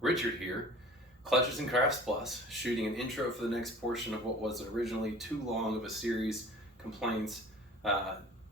Richard here, Clutches and Crafts Plus, shooting an intro for the next portion of what was originally too long of a series, complaints,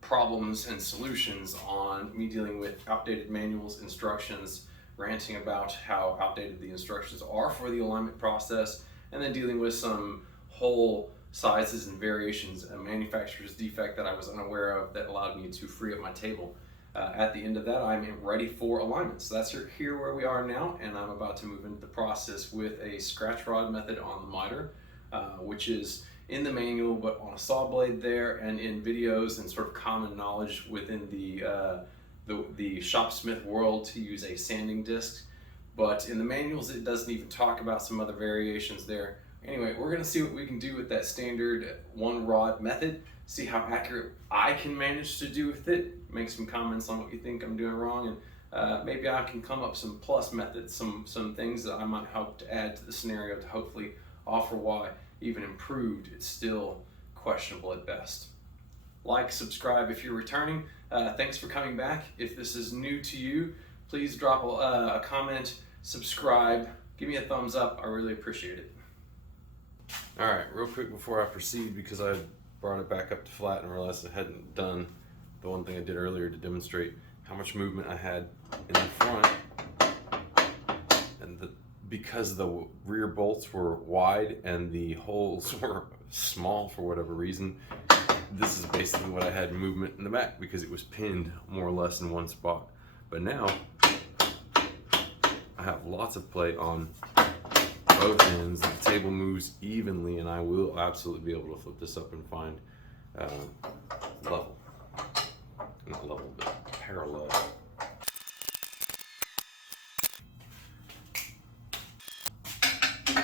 problems, and solutions on me dealing with outdated manuals, instructions, ranting about how outdated the instructions are for the alignment process, and then dealing with some hole sizes and variations, a manufacturer's defect that I was unaware of that allowed me to free up my table. At the end of that, I'm ready for alignment. So that's here where we are now, and I'm about to move into the process with a scratch rod method on the miter, which is in the manual but on a saw blade there, and in videos and sort of common knowledge within the ShopSmith world to use a sanding disc. But in the manuals it doesn't even talk about some other variations there. Anyway, we're going to see what we can do with that standard one rod method, see how accurate I can manage to do with it, make some comments on what you think I'm doing wrong, and maybe I can come up with some plus methods, some things that I might help to add to the scenario to hopefully offer why, even improved, it's still questionable at best. Like, subscribe if you're returning. Thanks for coming back. If this is new to you, please drop a comment, subscribe, give me a thumbs up. I really appreciate it. All right, real quick before I proceed, because I brought it back up to flat and realized I hadn't done the one thing I did earlier to demonstrate how much movement I had in the front, and because the rear bolts were wide and the holes were small for whatever reason, this is basically what I had movement in the back because it was pinned more or less in one spot. But now I have lots of play on both ends. The table moves evenly, and I will absolutely be able to flip this up and find level, not level, but parallel.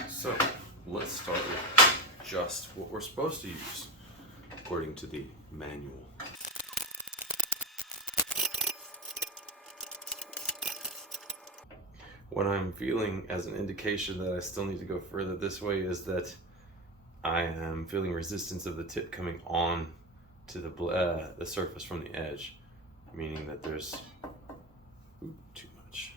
So let's start with just what we're supposed to use according to the manual. What I'm feeling as an indication that I still need to go further this way is that I am feeling resistance of the tip coming on to the surface from the edge, meaning that there's too much.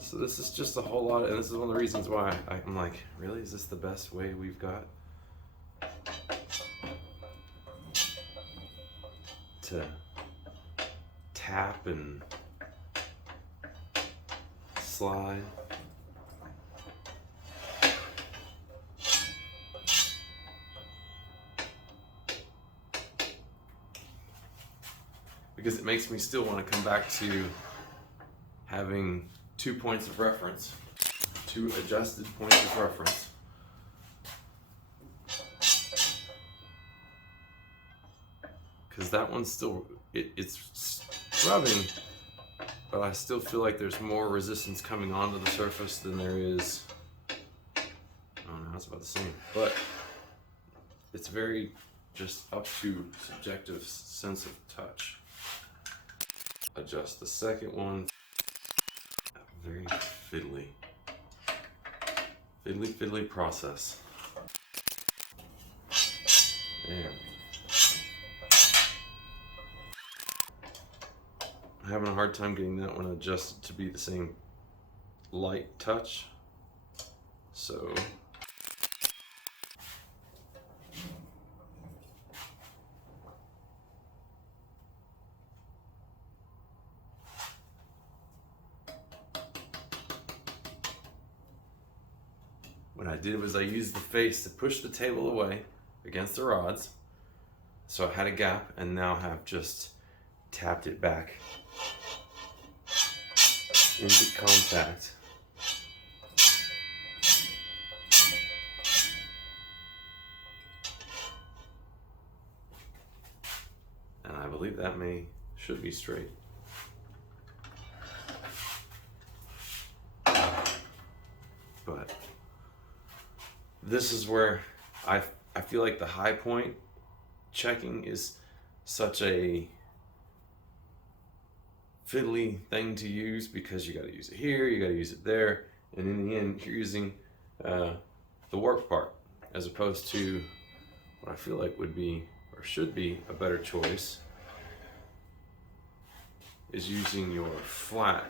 So this is just a whole lot, and this is one of the reasons why I'm like, really, is this the best way we've got to tap and slide? Because it makes me still want to come back to having 2 points of reference, 2 adjusted points of reference. Because that one's still, it's rubbing, but I still feel like there's more resistance coming onto the surface than there is. Oh no, it's about the same. But it's very just up to subjective sense of touch. Adjust the second one. Very fiddly process. There. I'm having a hard time getting that one adjusted to be the same light touch. So what I did was I used the face to push the table away against the rods, so I had a gap, and now have just tapped it back into contact. And I believe that should be straight. But this is where I feel like the high point checking is such a fiddly thing to use, because you got to use it here, you got to use it there, and in the end you're using the warp part as opposed to what I feel like would be or should be a better choice, is using your flat,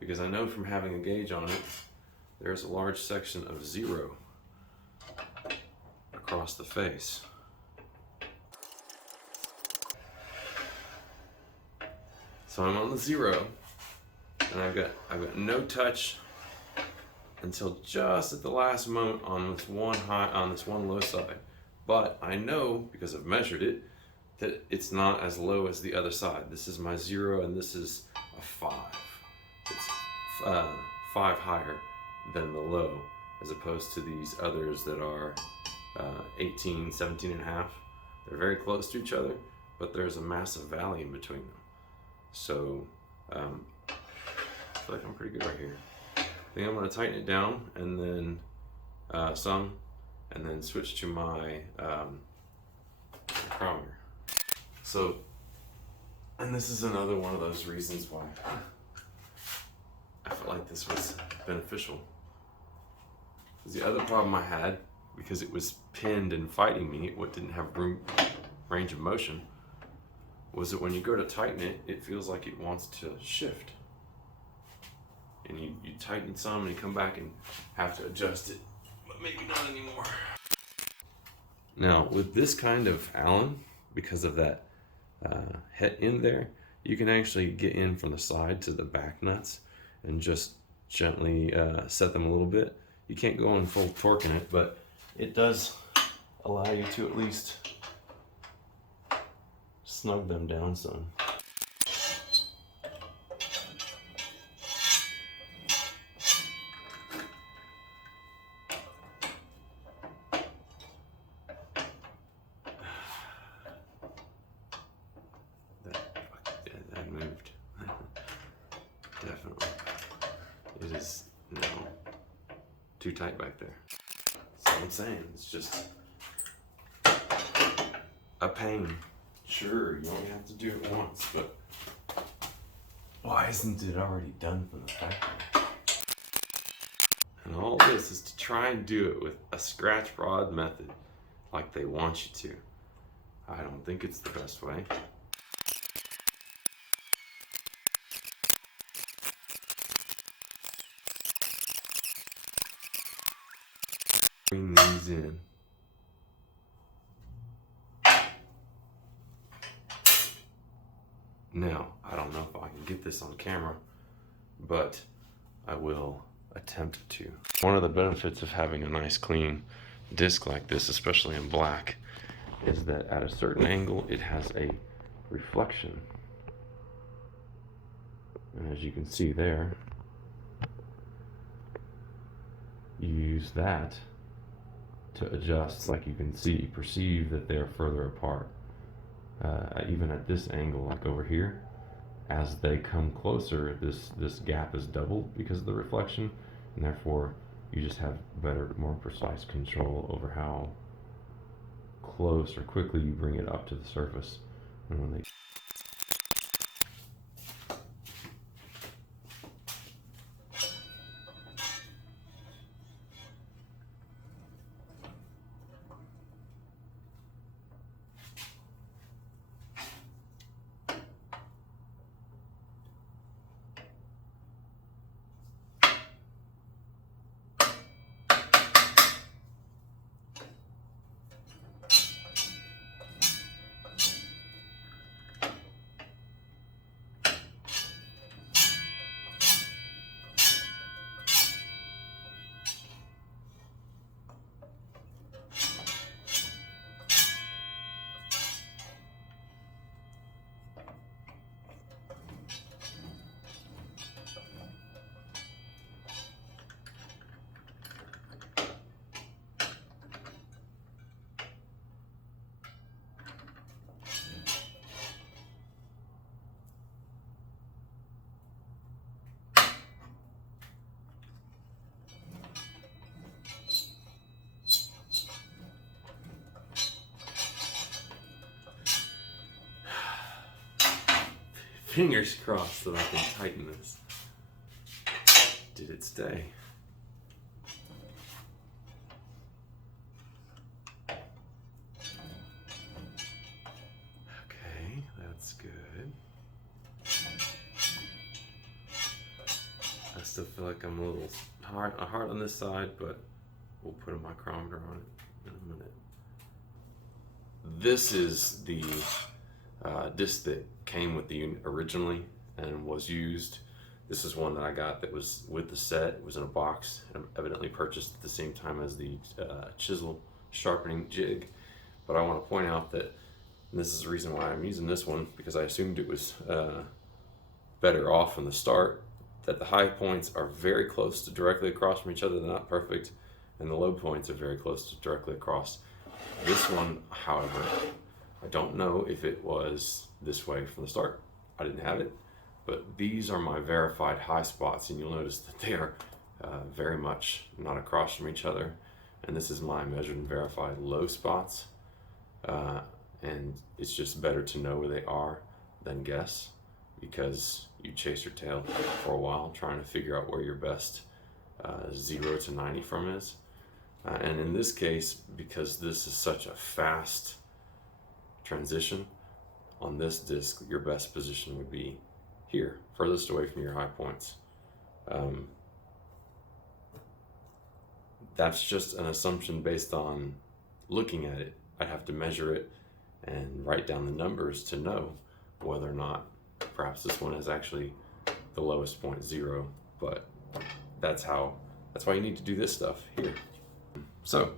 because I know from having a gauge on it, there's a large section of 0 across the face. So I'm on the 0, and I've got no touch until just at the last moment on this one low side. But I know, because I've measured it, that it's not as low as the other side. This is my 0 and this is a 5. It's 5 higher than the low, as opposed to these others that are 18, 17 and a half. They're very close to each other, but there's a massive valley in between them. So I feel like I'm pretty good right here. I think I'm going to tighten it down and then some, and then switch to my micrometer. So, and this is another one of those reasons why I felt like this was beneficial. The other problem I had, because it was pinned and fighting me, it didn't have range of motion, was that when you go to tighten it, it feels like it wants to shift. And you tighten some and you come back and have to adjust it, but maybe not anymore. Now, with this kind of Allen, because of that head in there, you can actually get in from the side to the back nuts and just gently set them a little bit. You can't go in full torque in it, but it does allow you to at least snug them down some. That moved. Definitely. It is too tight back there. That's what I'm saying. It's just a pain. Sure, you only have to do it once, but why isn't it already done from the factory? And all this is to try and do it with a scratch rod method, like they want you to. I don't think it's the best way. Bring these in. Now, I don't know if I can get this on camera, but I will attempt to. One of the benefits of having a nice clean disc like this, especially in black, is that at a certain angle it has a reflection. And as you can see there, you use that to adjust, like you can see, perceive that they're further apart. Even at this angle, like over here, as they come closer, this gap is doubled because of the reflection, and therefore you just have better, more precise control over how close or quickly you bring it up to the surface. And when they fingers crossed that I can tighten this. Did it stay? Okay, that's good. still feel like I'm a little hard on this side, but we'll put a micrometer on it in a minute. This is the disc that came with the unit originally and was used. This is one that I got that was with the set. It was in a box and evidently purchased at the same time as the chisel sharpening jig. But I want to point out that, and this is the reason why I'm using this one, because I assumed it was better off from the start, that the high points are very close to directly across from each other. They're not perfect, and the low points are very close to directly across. This one, however, I don't know if it was this way from the start. I didn't have it, but these are my verified high spots, and you'll notice that they are very much not across from each other. And this is my measured and verified low spots. And it's just better to know where they are than guess, because you chase your tail for a while trying to figure out where your best 0 to 90 from is. And in this case, because this is such a fast transition, on this disc, your best position would be here, furthest away from your high points. That's just an assumption based on looking at it. I'd have to measure it and write down the numbers to know whether or not perhaps this one is actually the lowest point, 0, but that's why you need to do this stuff here. So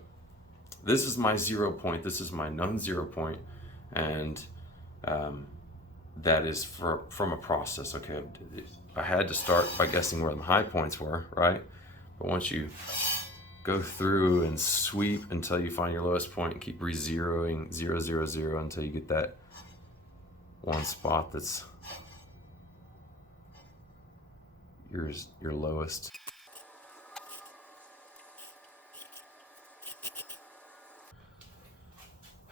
this is my 0 point, this is my known 0 point, and that is from a process. Okay, I had to start by guessing where the high points were, right? But once you go through and sweep until you find your lowest point and keep re-zeroing 0, 0, 0 until you get that one spot that's your lowest.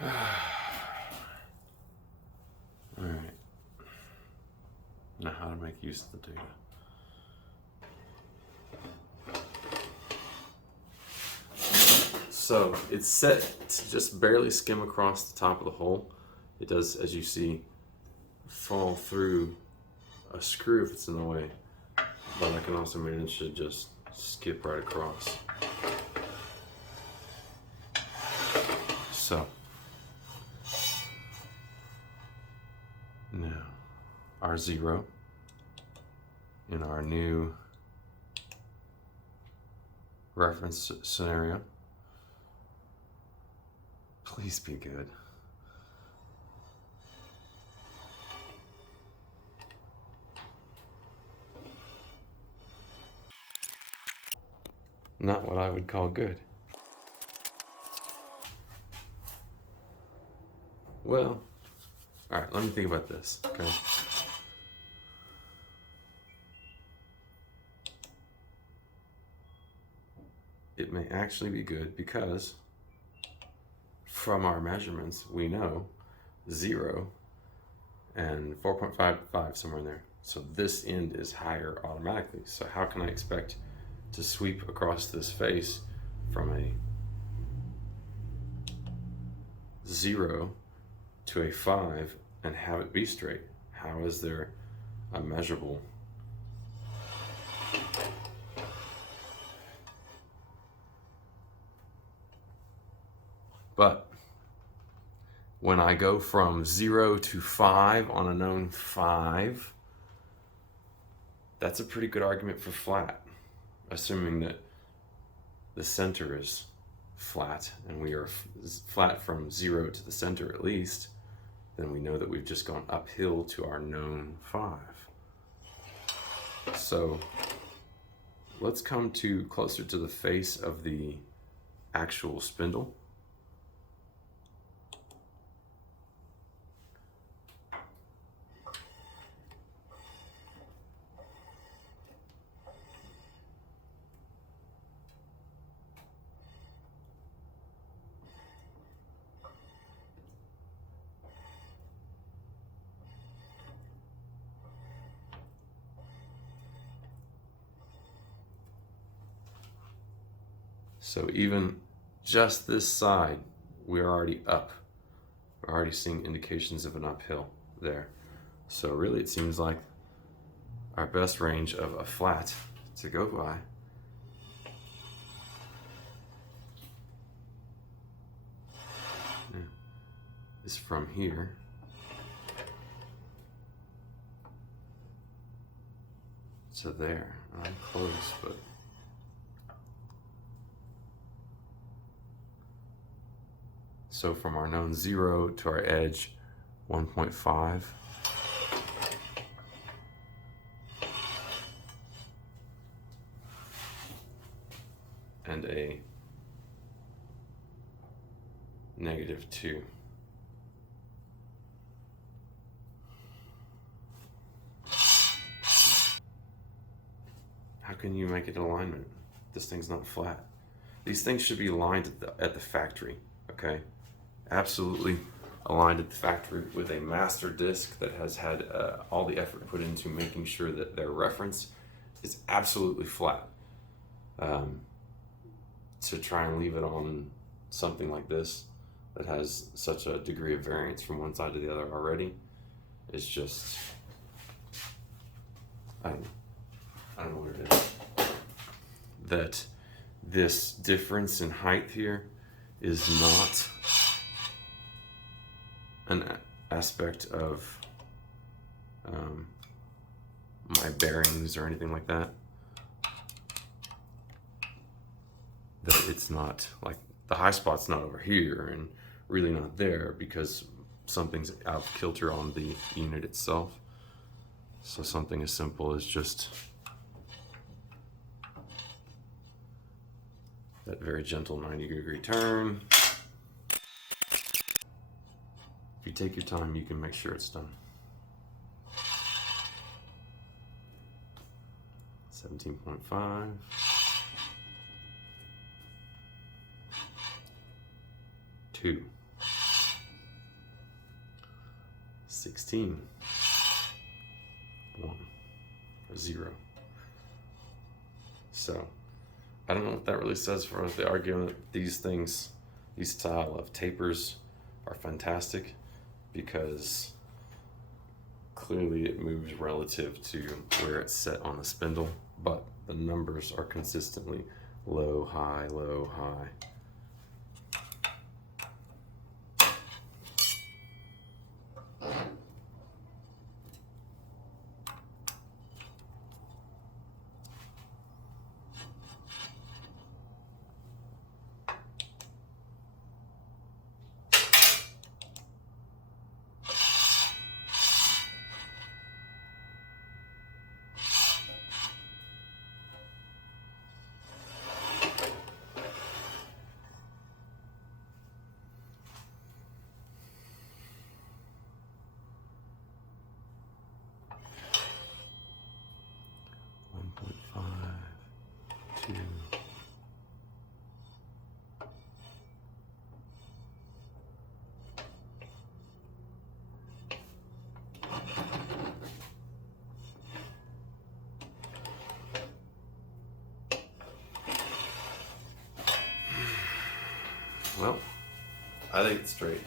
All right. Now how to make use of the data. So it's set to just barely skim across the top of the hole. It does, as you see, fall through a screw if it's in the way, but I can also manage to just skip right across. So now our 0 in our new reference scenario. Please be good. Not what I would call good. Well, all right, let me think about this, okay? It may actually be good because from our measurements, we know 0 and 4.55 somewhere in there. So this end is higher automatically. So how can I expect to sweep across this face from a 0 to a 5 and have it be straight? How is there a measurable? But when I go from 0 to 5 on a known 5, that's a pretty good argument for flat, assuming that the center is flat and we are flat from 0 to the center at least, then we know that we've just gone uphill to our known 5. So let's come to closer to the face of the actual spindle. So even just this side, we're already up. We're already seeing indications of an uphill there. So really it seems like our best range of a flat to go by. Yeah. Is from here to there. I'm close, but so from our known 0 to our edge 1.5. And a -2. How can you make it alignment? This thing's not flat. These things should be aligned at the factory, okay? Absolutely aligned at the factory with a master disc that has had all the effort put into making sure that their reference is absolutely flat. To try and leave it on something like this that has such a degree of variance from one side to the other already is just, I don't know what it is. That this difference in height here is not an aspect of my bearings or anything like that. That it's not like the high spot's not over here and really not there because something's out of kilter on the unit itself. So something as simple as just that very gentle 90-degree turn. If you take your time, you can make sure it's done. 17.5. 2. 16. 1. Or 0. So, I don't know what that really says for us. The argument that these things, these style of tapers are fantastic because clearly it moves relative to where it's set on the spindle, but the numbers are consistently low, high, low, high. Well, I think it's straight.